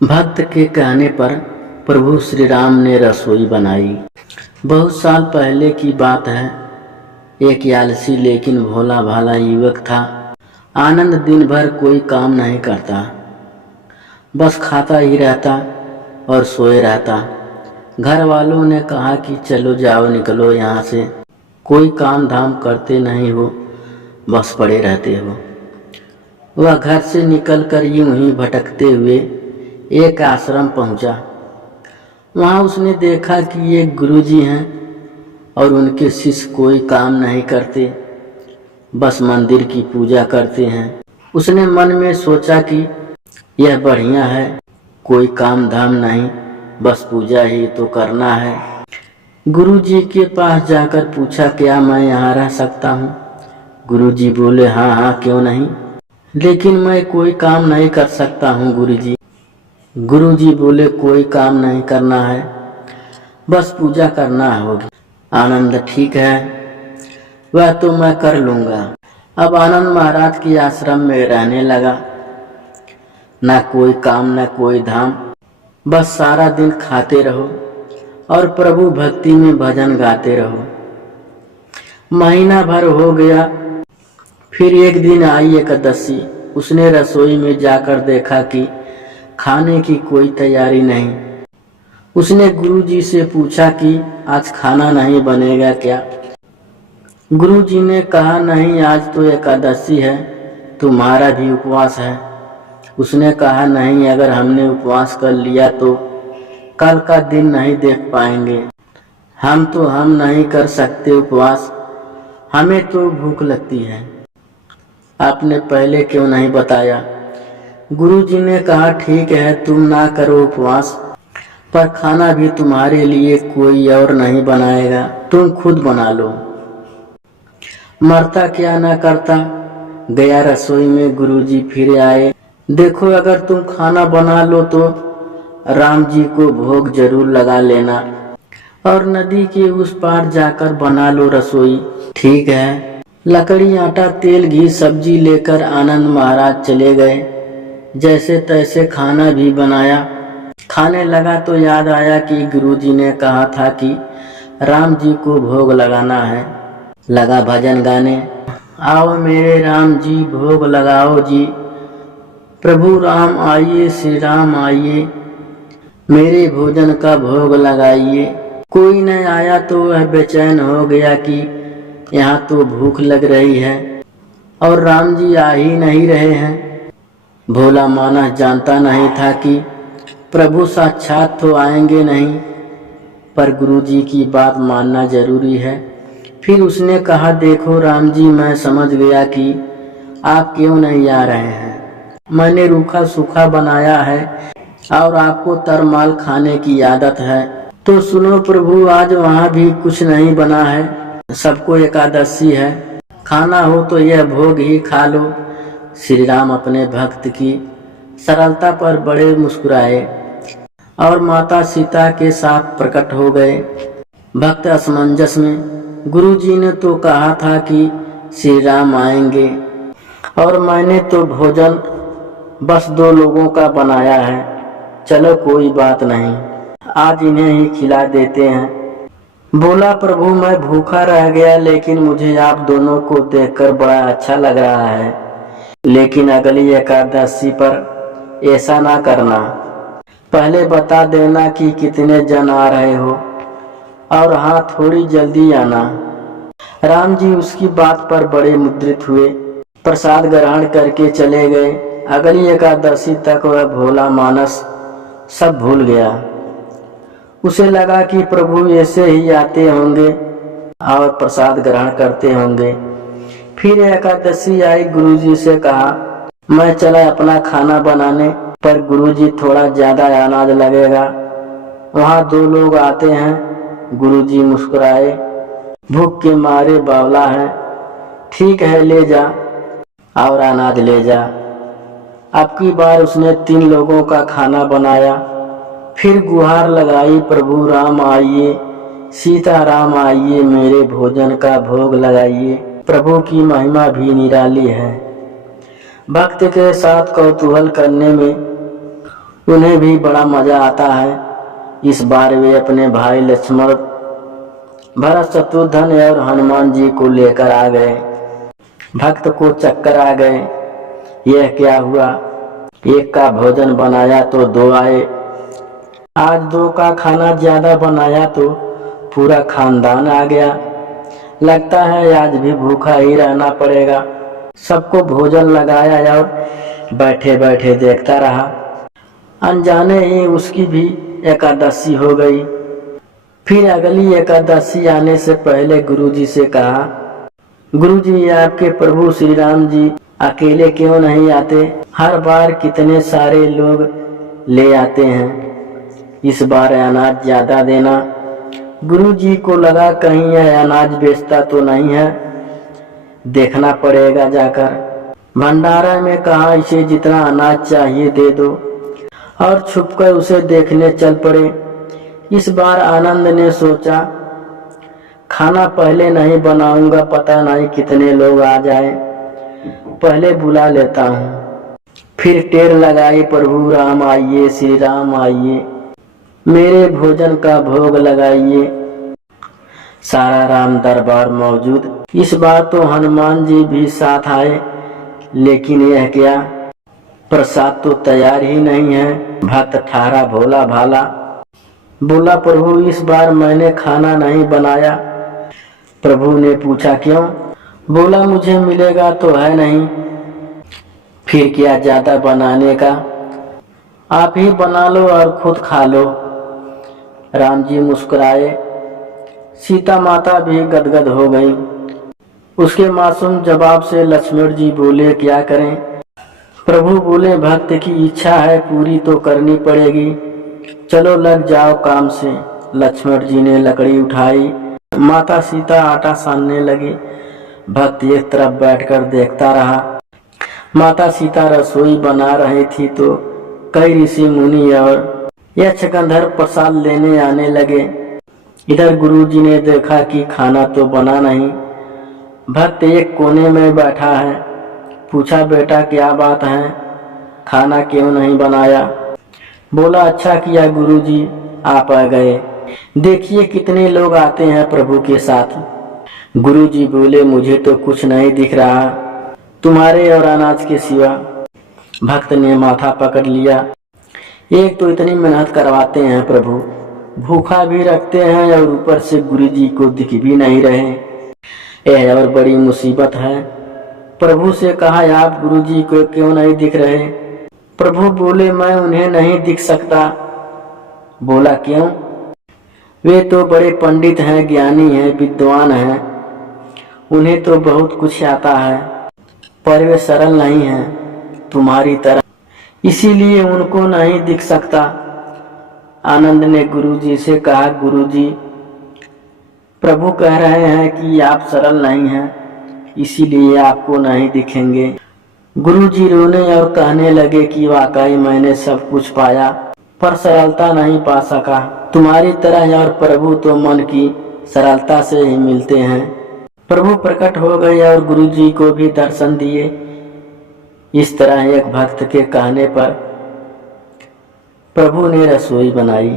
भक्त के कहने पर प्रभु श्री राम ने रसोई बनाई। बहुत साल पहले की बात है। एक आलसी लेकिन भोला भाला युवक था। आनंद दिन भर कोई काम नहीं करता, बस खाता ही रहता और सोए रहता। घर वालों ने कहा कि चलो जाओ, निकलो यहाँ से, कोई काम धाम करते नहीं हो, बस पड़े रहते हो। वह घर से निकलकर यूं ही भटकते हुए एक आश्रम पहुंचा। वहां उसने देखा कि एक गुरुजी हैं और उनके शिष्य कोई काम नहीं करते, बस मंदिर की पूजा करते हैं। उसने मन में सोचा कि यह बढ़िया है, कोई काम धाम नहीं, बस पूजा ही तो करना है। गुरुजी के पास जाकर पूछा, क्या मैं यहाँ रह सकता हूँ? गुरुजी बोले, हाँ हाँ, क्यों नहीं, लेकिन मैं कोई काम नहीं कर सकता हूँ गुरुजी। गुरुजी बोले, कोई काम नहीं करना है, बस पूजा करना होगी। आनंद, ठीक है, वह तो मैं कर लूँगा। अब आनंद महाराज के आश्रम में रहने लगा। ना कोई काम ना कोई धाम, बस सारा दिन खाते रहो और प्रभु भक्ति में भजन गाते रहो। महीना भर हो गया। फिर एक दिन आई एकादशी। उसने रसोई में जाकर देखा कि खाने की कोई तैयारी नहीं। उसने गुरुजी से पूछा कि आज खाना नहीं बनेगा क्या? गुरुजी ने कहा, नहीं, आज तो एकादशी है, तुम्हारा भी उपवास है। उसने कहा, नहीं, अगर हमने उपवास कर लिया तो कल का दिन नहीं देख पाएंगे। हम नहीं कर सकते उपवास, हमें तो भूख लगती है। आपने पहले क्यों नहीं बताया? गुरुजी ने कहा, ठीक है, तुम ना करो उपवास, पर खाना भी तुम्हारे लिए कोई और नहीं बनाएगा, तुम खुद बना लो। मरता क्या ना करता। गया रसोई में। गुरुजी फिर आए। देखो, अगर तुम खाना बना लो तो राम जी को भोग जरूर लगा लेना और नदी के उस पार जाकर बना लो रसोई। ठीक है। लकड़ी, आटा, तेल, घी, सब्जी लेकर आनंद महाराज चले गए। जैसे तैसे खाना भी बनाया। खाने लगा तो याद आया कि गुरुजी ने कहा था कि राम जी को भोग लगाना है। लगा भजन गाने, आओ मेरे राम जी भोग लगाओ जी, प्रभु राम आइए, श्री राम आइए, मेरे भोजन का भोग लगाइए। कोई न आया तो वह बेचैन हो गया कि यहाँ तो भूख लग रही है और राम जी आ ही नहीं रहे हैं। भोला मानस जानता नहीं था कि प्रभु साक्षात तो आएंगे नहीं, पर गुरुजी की बात मानना जरूरी है। फिर उसने कहा, देखो राम जी, मैं समझ गया कि आप क्यों नहीं आ रहे हैं। मैंने रूखा सूखा बनाया है और आपको तरमाल खाने की आदत है, तो सुनो प्रभु, आज वहाँ भी कुछ नहीं बना है। सबको एकादशी है, खाना हो तो यह भोग ही खा लो। श्री राम अपने भक्त की सरलता पर बड़े मुस्कुराए और माता सीता के साथ प्रकट हो गए। भक्त असमंजस में। गुरुजी ने तो कहा था कि श्री राम आएंगे और मैंने तो भोजन बस 2 लोगों का बनाया है। चलो कोई बात नहीं, आज इन्हें ही खिला देते हैं। बोला, प्रभु मैं भूखा रह गया, लेकिन मुझे आप दोनों को देखकर बड़ा अच्छा लग रहा है, लेकिन अगली एकादशी पर ऐसा ना करना। पहले बता देना कि कितने जन आ रहे हो और हाँ, थोड़ी जल्दी आना। राम जी उसकी बात पर बड़े मुद्रित हुए, प्रसाद ग्रहण करके चले गए। अगली एकादशी तक वह भोला मानस सब भूल गया। उसे लगा कि प्रभु ऐसे ही आते होंगे और प्रसाद ग्रहण करते होंगे। फिर एकादशी आई। गुरुजी से कहा, मैं चला अपना खाना बनाने, पर गुरुजी थोड़ा ज्यादा अनाज लगेगा, वहाँ 2 लोग आते हैं। गुरुजी मुस्कुराए, भूख के मारे बावला है। ठीक है, ले जा और अनाज ले जा। अब की बार उसने 3 लोगों का खाना बनाया। फिर गुहार लगाई, प्रभु राम आइए, सीता राम आइए, मेरे भोजन का भोग लगाइए। प्रभु की महिमा भी निराली है। भक्त के साथ कौतूहल करने में उन्हें भी बड़ा मजा आता है। इस बार वे अपने भाई लक्ष्मण, भरत, शत्रुघ्न और हनुमान जी को लेकर आ गए। भक्त को चक्कर आ गए, यह क्या हुआ, एक का भोजन बनाया तो दो आए, आज दो का खाना ज्यादा बनाया तो पूरा खानदान आ गया, लगता है आज भी भूखा ही रहना पड़ेगा। सबको भोजन लगाया और बैठे बैठे देखता रहा। अनजाने ही उसकी भी एकादशी हो गई। फिर अगली एकादशी आने से पहले गुरुजी से कहा, गुरुजी आपके प्रभु श्री राम जी अकेले क्यों नहीं आते, हर बार कितने सारे लोग ले आते हैं, इस बार अनाज ज्यादा देना। गुरुजी को लगा कहीं यह अनाज बेचता तो नहीं है, देखना पड़ेगा जाकर। भंडारा में कहा इसे जितना अनाज चाहिए दे दो और छुपकर उसे देखने चल पड़े। इस बार आनंद ने सोचा खाना पहले नहीं बनाऊंगा, पता नहीं कितने लोग आ जाए, पहले बुला लेता हूँ। फिर टेर लगाई, प्रभु राम आइए, श्री राम आइए, मेरे भोजन का भोग लगाइए। सारा राम दरबार मौजूद। इस बार तो हनुमान जी भी साथ आए, लेकिन यह क्या, प्रसाद तो तैयार ही नहीं है। भक्त ठारा भोला भाला बोला, प्रभु इस बार मैंने खाना नहीं बनाया। प्रभु ने पूछा क्यों, बोला मुझे मिलेगा तो है नहीं। फिर क्या ज्यादा बनाने का, आप ही बना लो और खुद खा लो। राम जी मुस्कुराए, सीता माता भी गदगद हो गई। उसके मासूम जवाब से लक्ष्मण जी बोले क्या करें। प्रभु बोले भक्त की इच्छा है पूरी तो करनी पड़ेगी, चलो लग जाओ काम से। लक्ष्मण जी ने लकड़ी उठाई, माता सीता आटा सानने लगी। भक्त एक तरफ बैठकर देखता रहा। माता सीता रसोई बना रही थी तो कई ऋषि मुनि और यक्षगंधर्व प्रसाद लेने आने लगे। इधर गुरुजी ने देखा कि खाना तो बना नहीं। भक्त एक कोने में बैठा है, पूछा बेटा क्या बात है, खाना क्यों नहीं बनाया। बोला अच्छा किया गुरुजी आप आ गए, देखिए कितने लोग आते हैं प्रभु के साथ। गुरुजी बोले मुझे तो कुछ नहीं दिख रहा तुम्हारे और अनाज के सिवा। भक्त ने माथा पकड़ लिया, एक तो इतनी मेहनत करवाते हैं प्रभु, भूखा भी रखते हैं और ऊपर से गुरुजी को दिख भी नहीं रहे, यह और बड़ी मुसीबत है। प्रभु से कहा आप गुरुजी को क्यों नहीं दिख रहे। प्रभु बोले मैं उन्हें नहीं दिख सकता। बोला क्यों, वे तो बड़े पंडित हैं, ज्ञानी हैं, विद्वान हैं, उन्हें तो बहुत कुछ आता है, पर वे सरल नहीं हैं तुम्हारी तरह, इसीलिए उनको नहीं दिख सकता। आनंद ने गुरुजी से कहा गुरुजी प्रभु कह रहे हैं कि आप सरल नहीं हैं, इसीलिए आपको नहीं दिखेंगे। गुरुजी रोने और कहने लगे कि वाकई मैंने सब कुछ पाया पर सरलता नहीं पा सका, तुम्हारी तरह और प्रभु तो मन की सरलता से ही मिलते हैं। प्रभु प्रकट हो गए और गुरुजी को भी दर्शन दिए। इस तरह एक भक्त के कहने पर प्रभु ने रसोई बनाई।